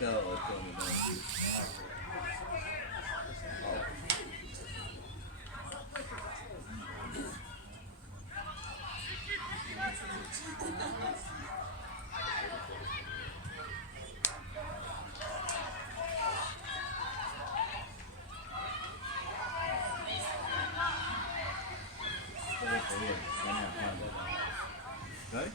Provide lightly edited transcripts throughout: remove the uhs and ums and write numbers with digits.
to mi da. Daj?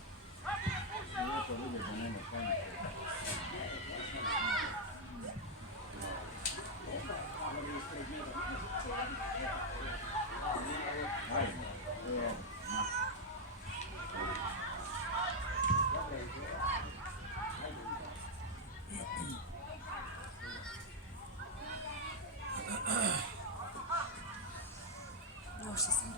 Loše sam.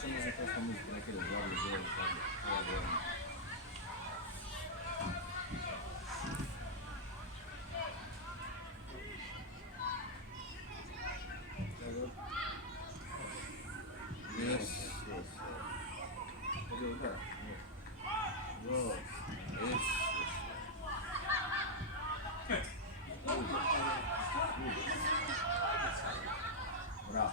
Ćemo za to smo mi prekida zvali želi ova godina. Yes, yes. Okay, da. Yes. Yes. Bravo.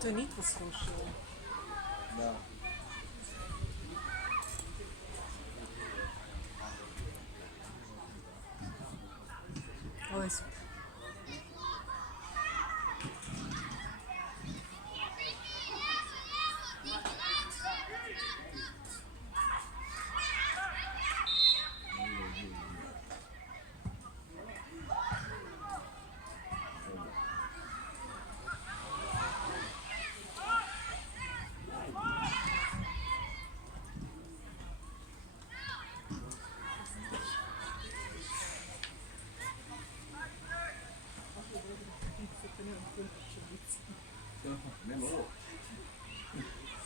To je nitko slušao. Da. Ovo je super. Nema ovo.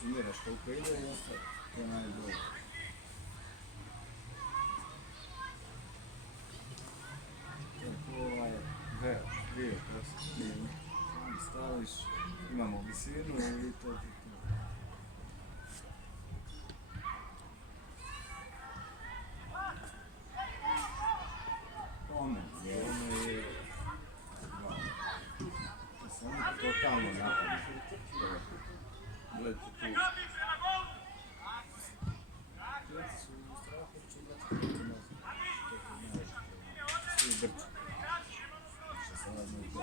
Umiraš koliko ide i ostaje. To je najbolje. To je veo, vio, prosječni. Staviš, imamo visinu i to ti to. Ono je... Samo totalno napad. Gledajte tu. Gledajte su u strahu, će igrati kako ne znam. Svi brču. Što se radno i to.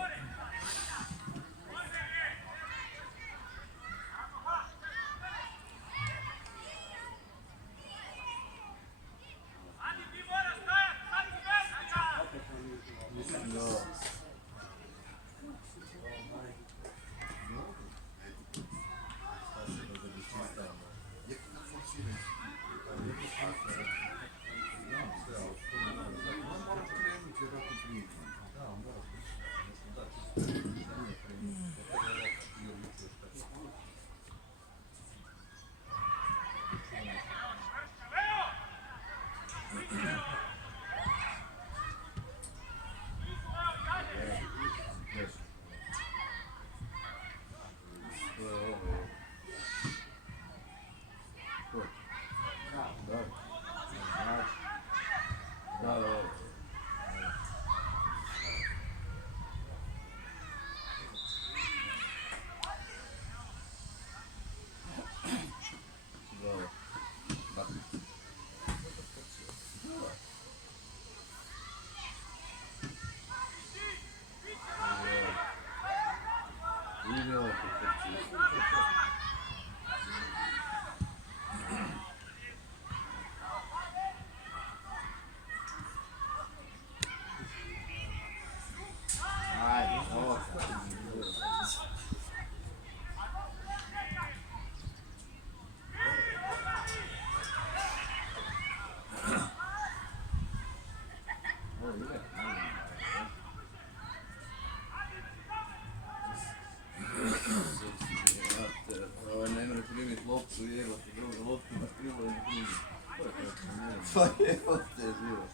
Pa evo te živo.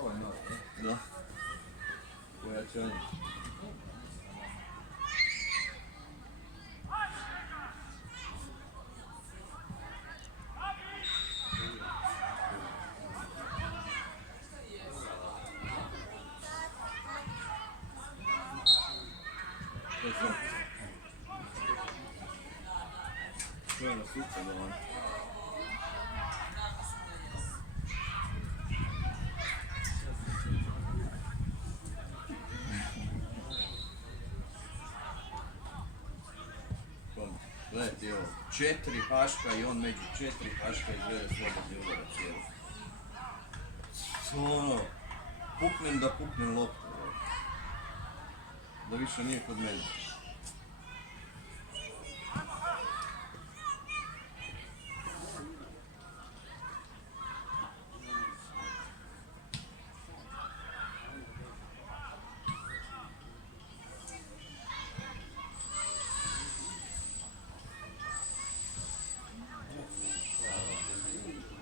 Ovo je novo, ne? Da. Pojačanje. Sjajno suca da on. Gledaj ti ovo, 4 haška i on među 4 haška izgleda slobodni udarac cijelo. Ono, puknem da puknem loptu, da više nije kod mene.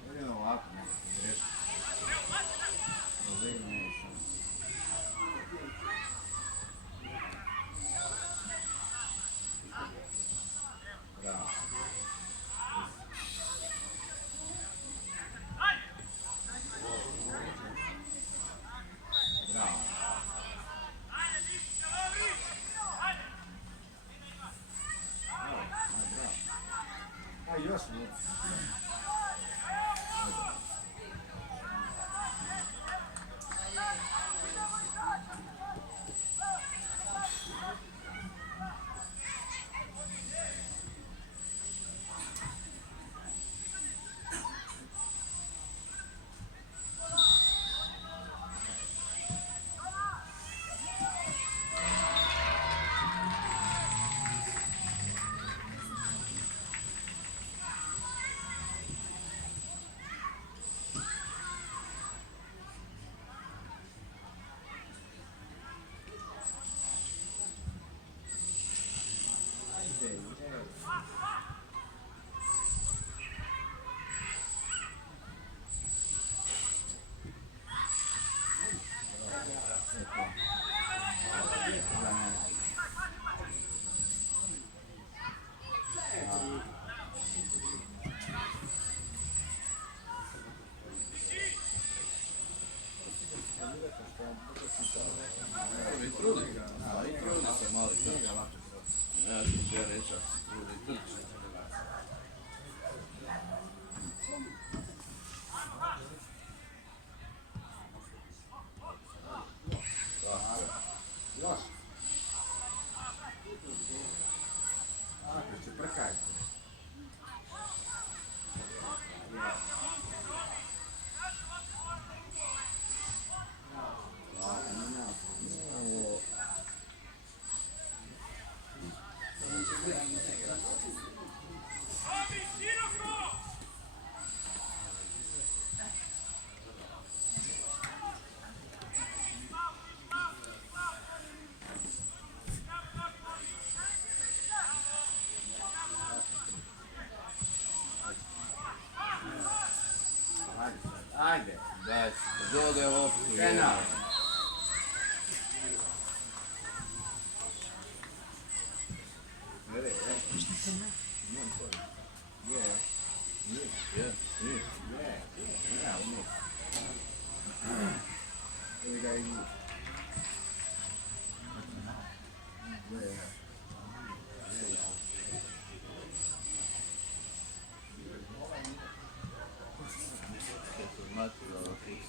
Jedino ovako neko grešno. Rozegrano sam. Bravo. Bravo. Aj, još nije. I trudi ga, a i trudi se mali trč. Ja sam htio reći, ako se trudi i trči. Još. Ako će prkaj. Ajde. Daj, dode loptu. Penal. Vere, Je, nije. Ili ga idu. Informacija o fiks.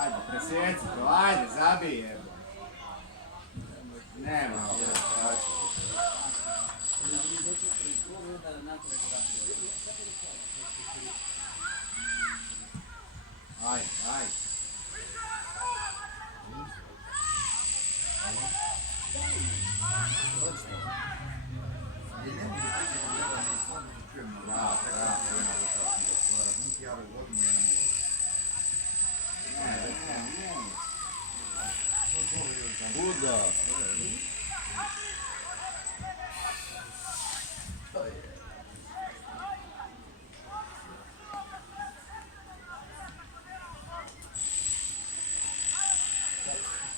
Ajde, presjeci to, ajde, zabij jebo. Nema, ajde, ajde. Kuda?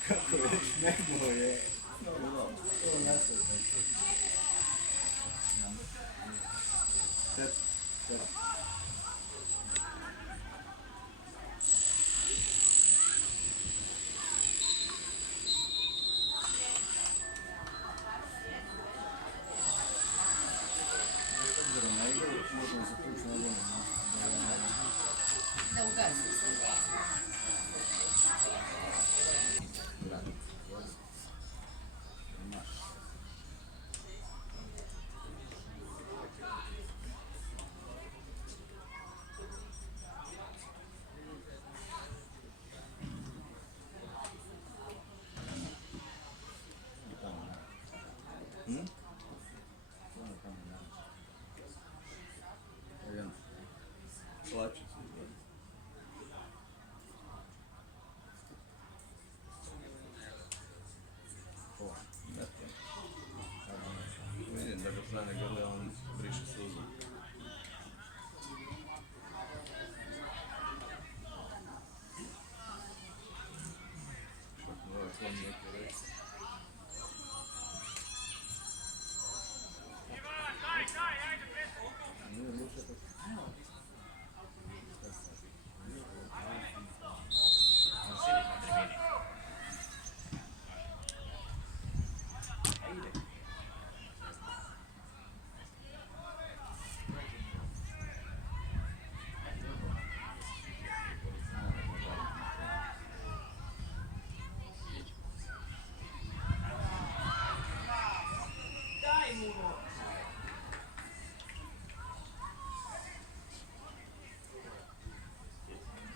Kako već nebo je. To naše. Set. Na igru možemo se tući na vojnu. Da ugasim se. Plaću se. Vidim da ga strane grle, on briše suzu. Što mora to neko reći.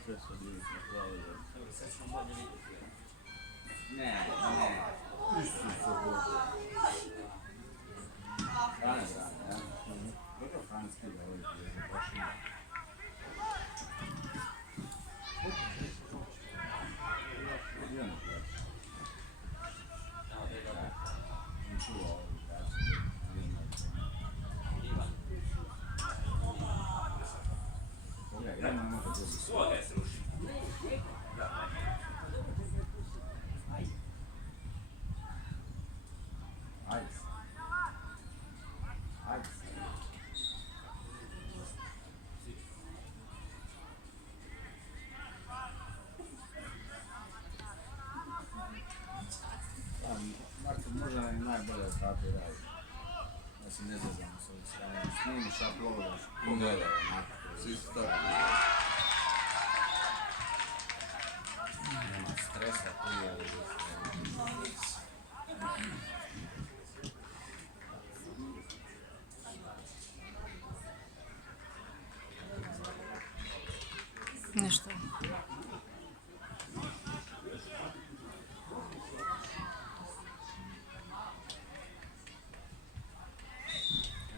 Sve su bili napravili. Ne. Isuse Bože. Franc, ja. Dobro Franc kada ovaj je baš ima. Gdje on plaća? On čuva ovu plaću. Pogledaj, ja ne može dobiti. Svoga je srušio. Ajde. Ajde. Marko, možda i najbolje tako radi. Da si ne zazamo s ovim strane. Snimiš, uploadaš. Da. Svi su tako. Nema stresa, prije. Nešto.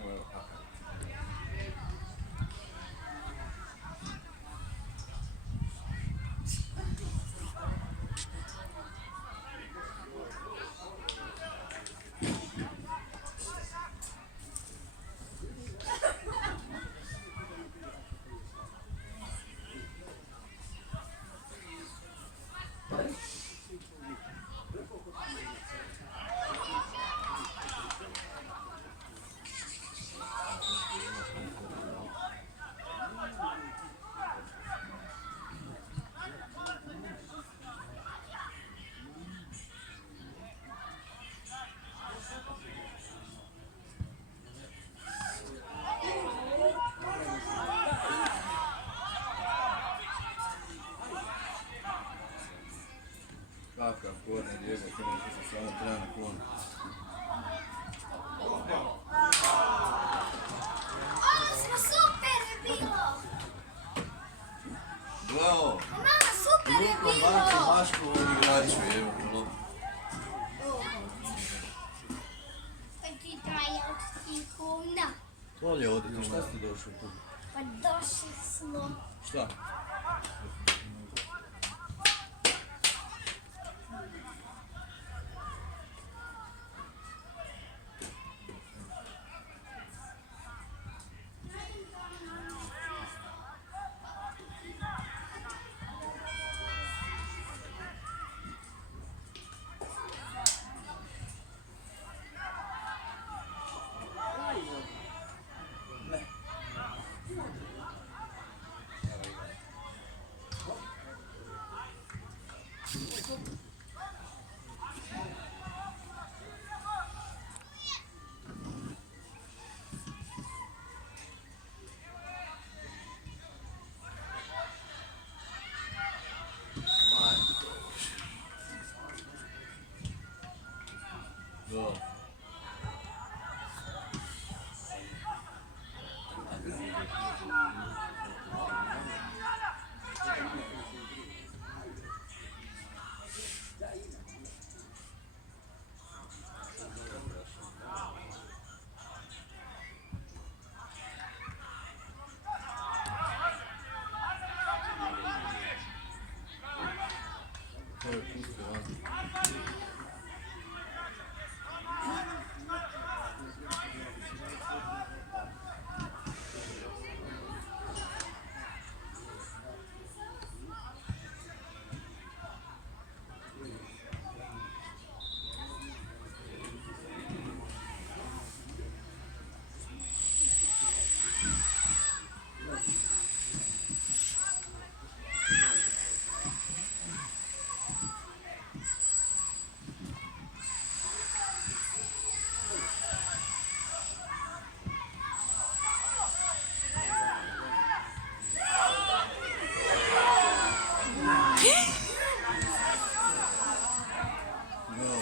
Evo, kakav. korner jebo, to nešto se samo treba na korner. Ovo smo super je bilo! Bravo! Mama, super je Lukom banci bilo! mašku ovom igraču, jebo, lop. Taki trajalčki kuna. Bolje odite, šta ste došli tu? Pa došli smo. Šta? Go. To je pusti van. Go.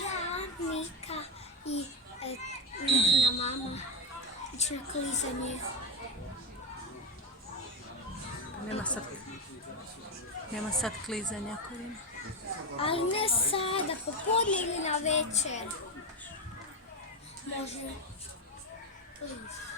Ja, Mika i Mikina mama ići na klizanje. Nema sad klizanja Korina. Ali ne sada, popodne ili na večer. Može. Please.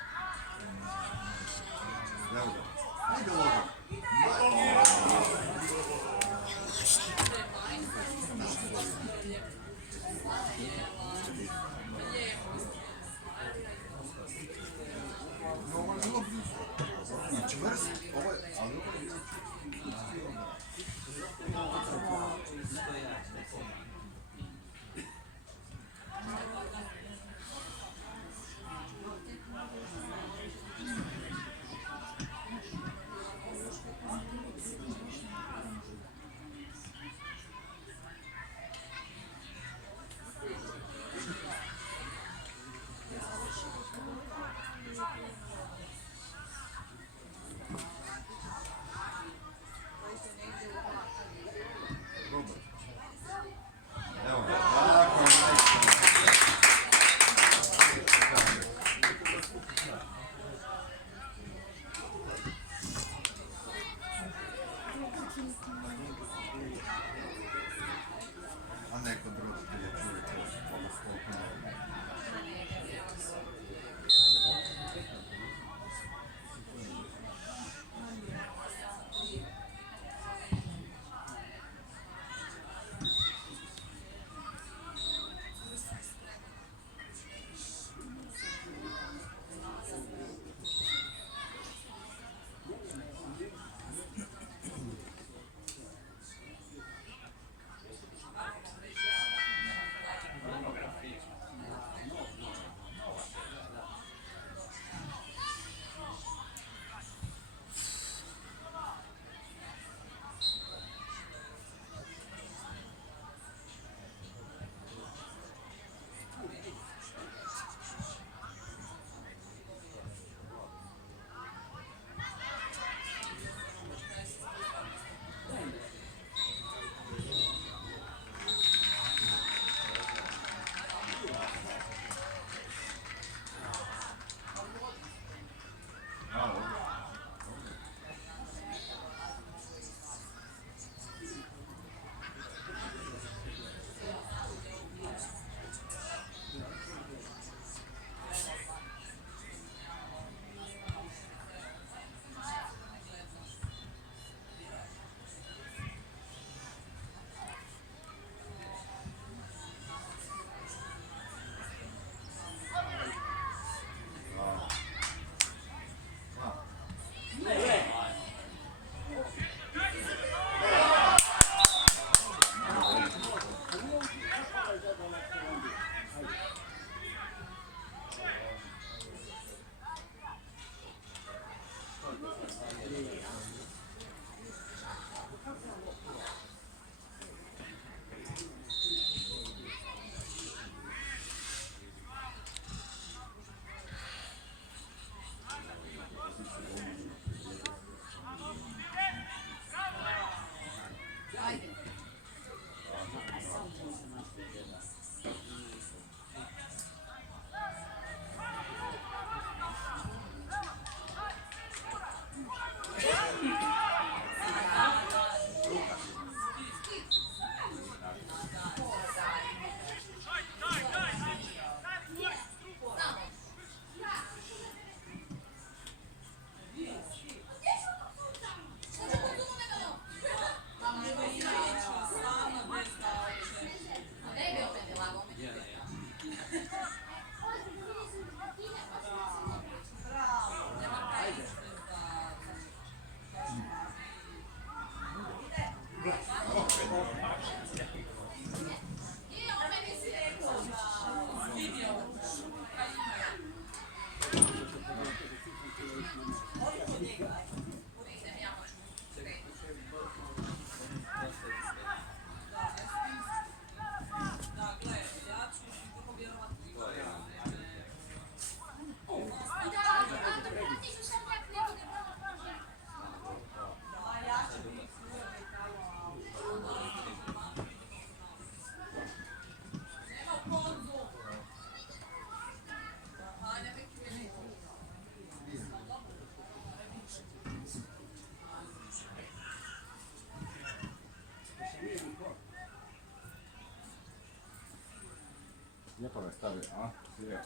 Lijepo me stavi, a? Sije.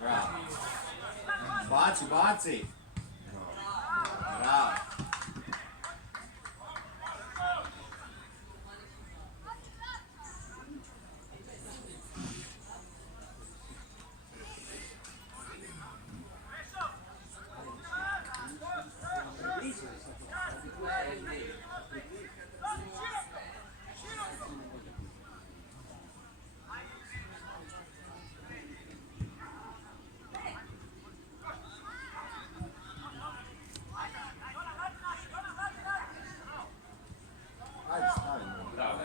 Bravo. Baci, baci. Bravo. Ajde, stavi. Bravo.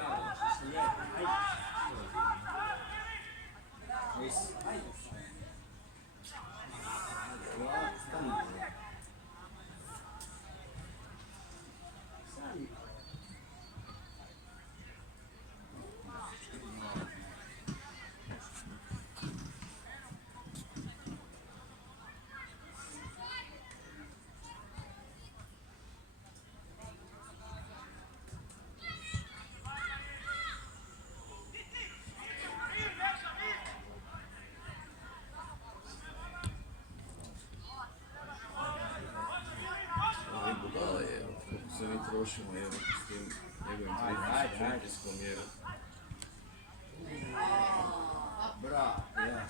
Nisi. Stani. Budala je, koliko se mi trošimo jer s tim njegovim pritiskom jer... Bravo, ja.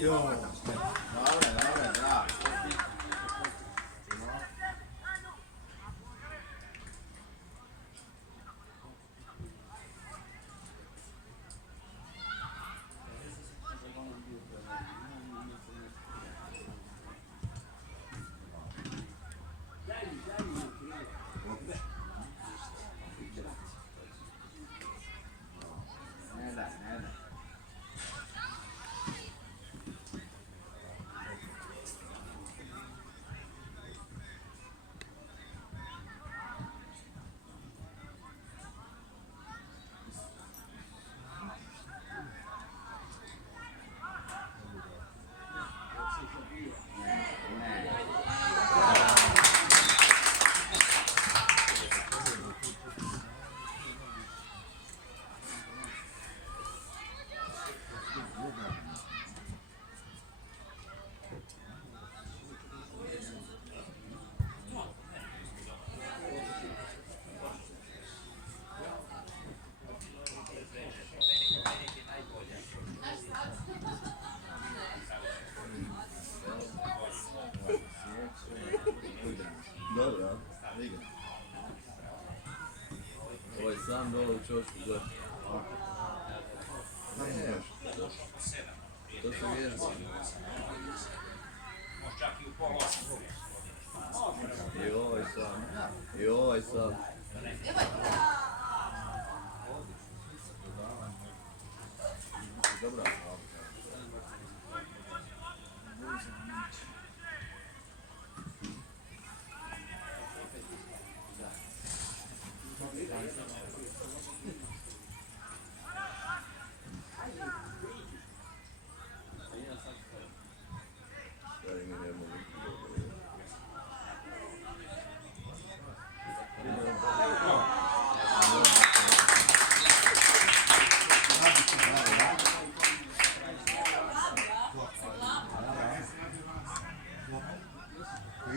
Dobre, dobre, bravo. Ne da, ne da. Dobro, ja? Igra. Ovo je sam dole u čošku, gleda. To se vježba. I ovaj sam. I ovaj sam. Dobro. Stari mi ne mogu.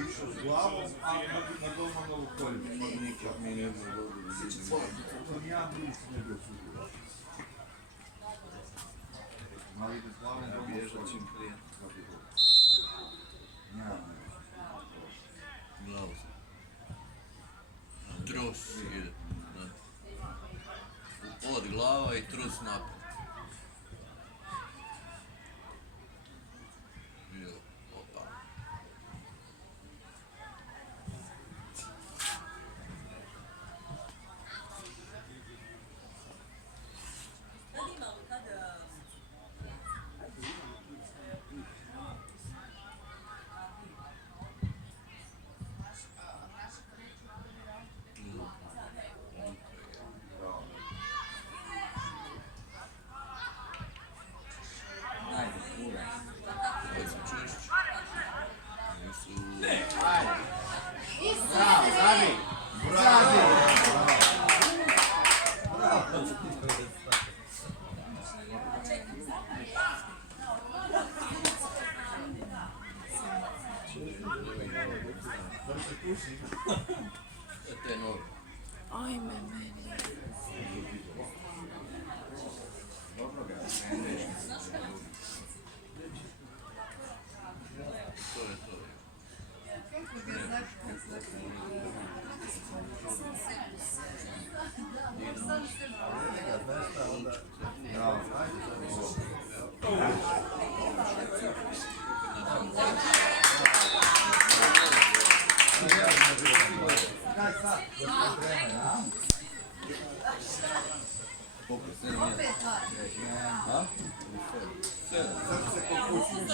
Išao s glavom, a na Domanovu kolju. Nikad mi ne mogu dobiti. To nijedan drugi se ne bi osudio. Ali ide s glavom, Ja bježat čim prije. Glavu sam. Tros ide. Da. Od glava i trus naprijed. Opa. Ajde, kura. Ovo sam češći. Nisu... Bravo, Zavi! Bravo! Te noge. Ajme meni. Dobro ga, To je to. bravo. Koliko? 7 je? A? 7. Srce ko kućno. 6.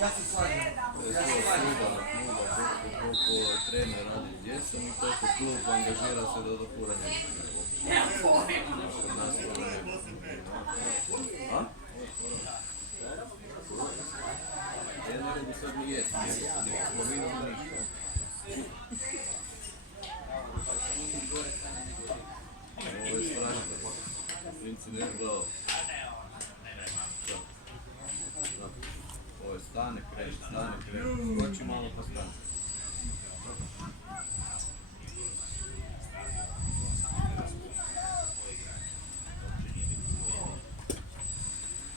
Ja se slažem. Koliko trener radi s djecom i koliko klub angažira se do dokuranja. Kod nas to ne. A? Treneri bi sad mi jesti, polovinu ništa. Ovo je strašno. Princi ne gledao. Ovo je stane, kreni, skoči malo pa stane.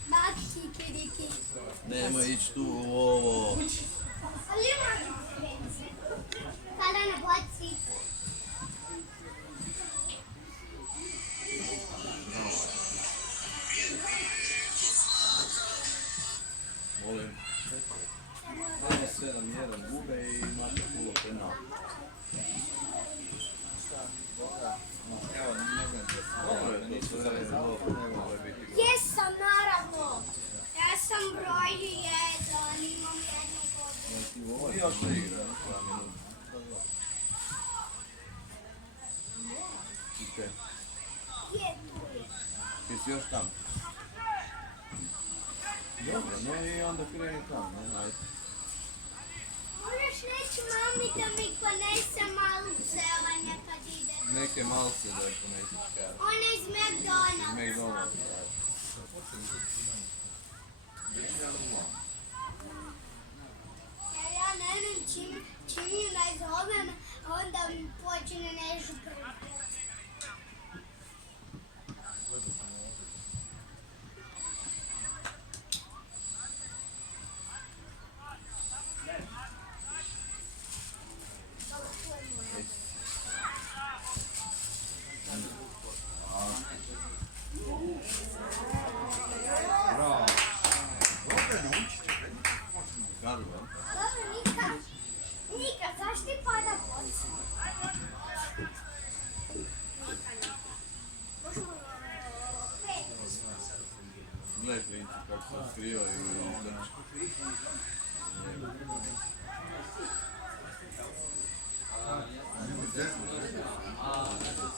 Bakši, kiriki. Nemoj ići tu u ovo. Ali ima kada ne baci. Molim. 7-1 gube i imate pulo penal. Evo, ne znam. Dobro je to sve, ovo je biti. Jesam, naravno. Ja sam broj 1, imam jednu godinu. I još se igra na 2 minuta. Okej. Je tu je. Ti si još tam. Dobro, ne i onda kreni tam, ne, ajde. Možeš reći mami da mi ponese malu zelanje kad ide. Neke malce da je ponesiš kada. Ona iz McDonald's. McDonald's, ajde. Jer ja ne znam čim ju nazovem, onda mi počne nešto prvo. Bravo. Dobro, naučit ćete. Karlo, a? Dobro, Nika, zašto ti pada boca? Gledaj klinci kako se skrivaju i trče. Ajmo, desno.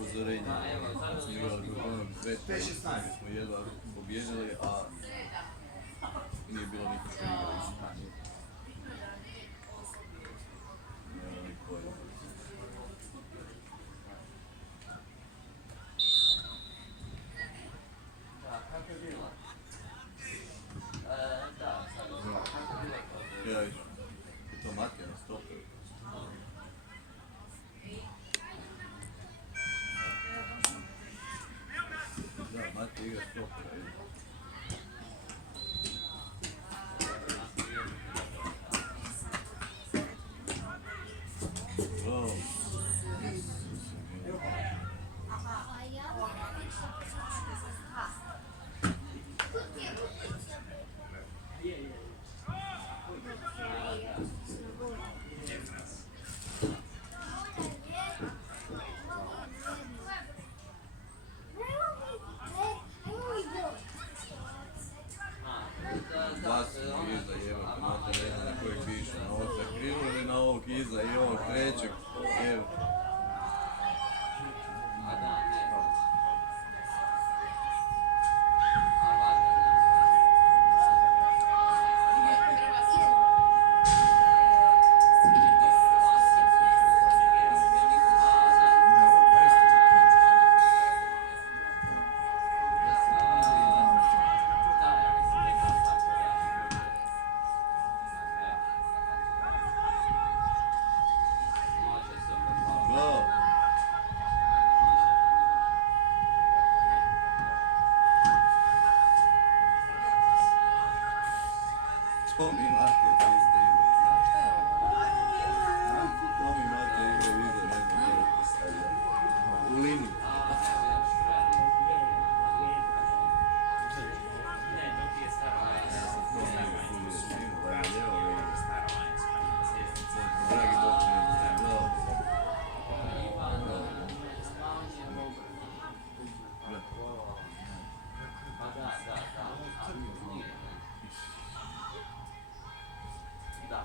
upozorenje. Kad smo igrali ono 2-5, smo jedva pobježili, a nije bilo niko što igra isto. Nema ni pojma. Ja viš, je to Matija na stopu. Da, Matija igra stopu. Oh. A ja Dva su iza, evo, Matija ne zna na kojeg piše, na ovog sa krivom ili na ovog iza i ovog trećeg, evo. Bravo! Tomi Matija, ti ste igra. Tomi Matija igra iza, ne znam gdje je postavljao. U liniju. Dragi dočini, bravo. Da.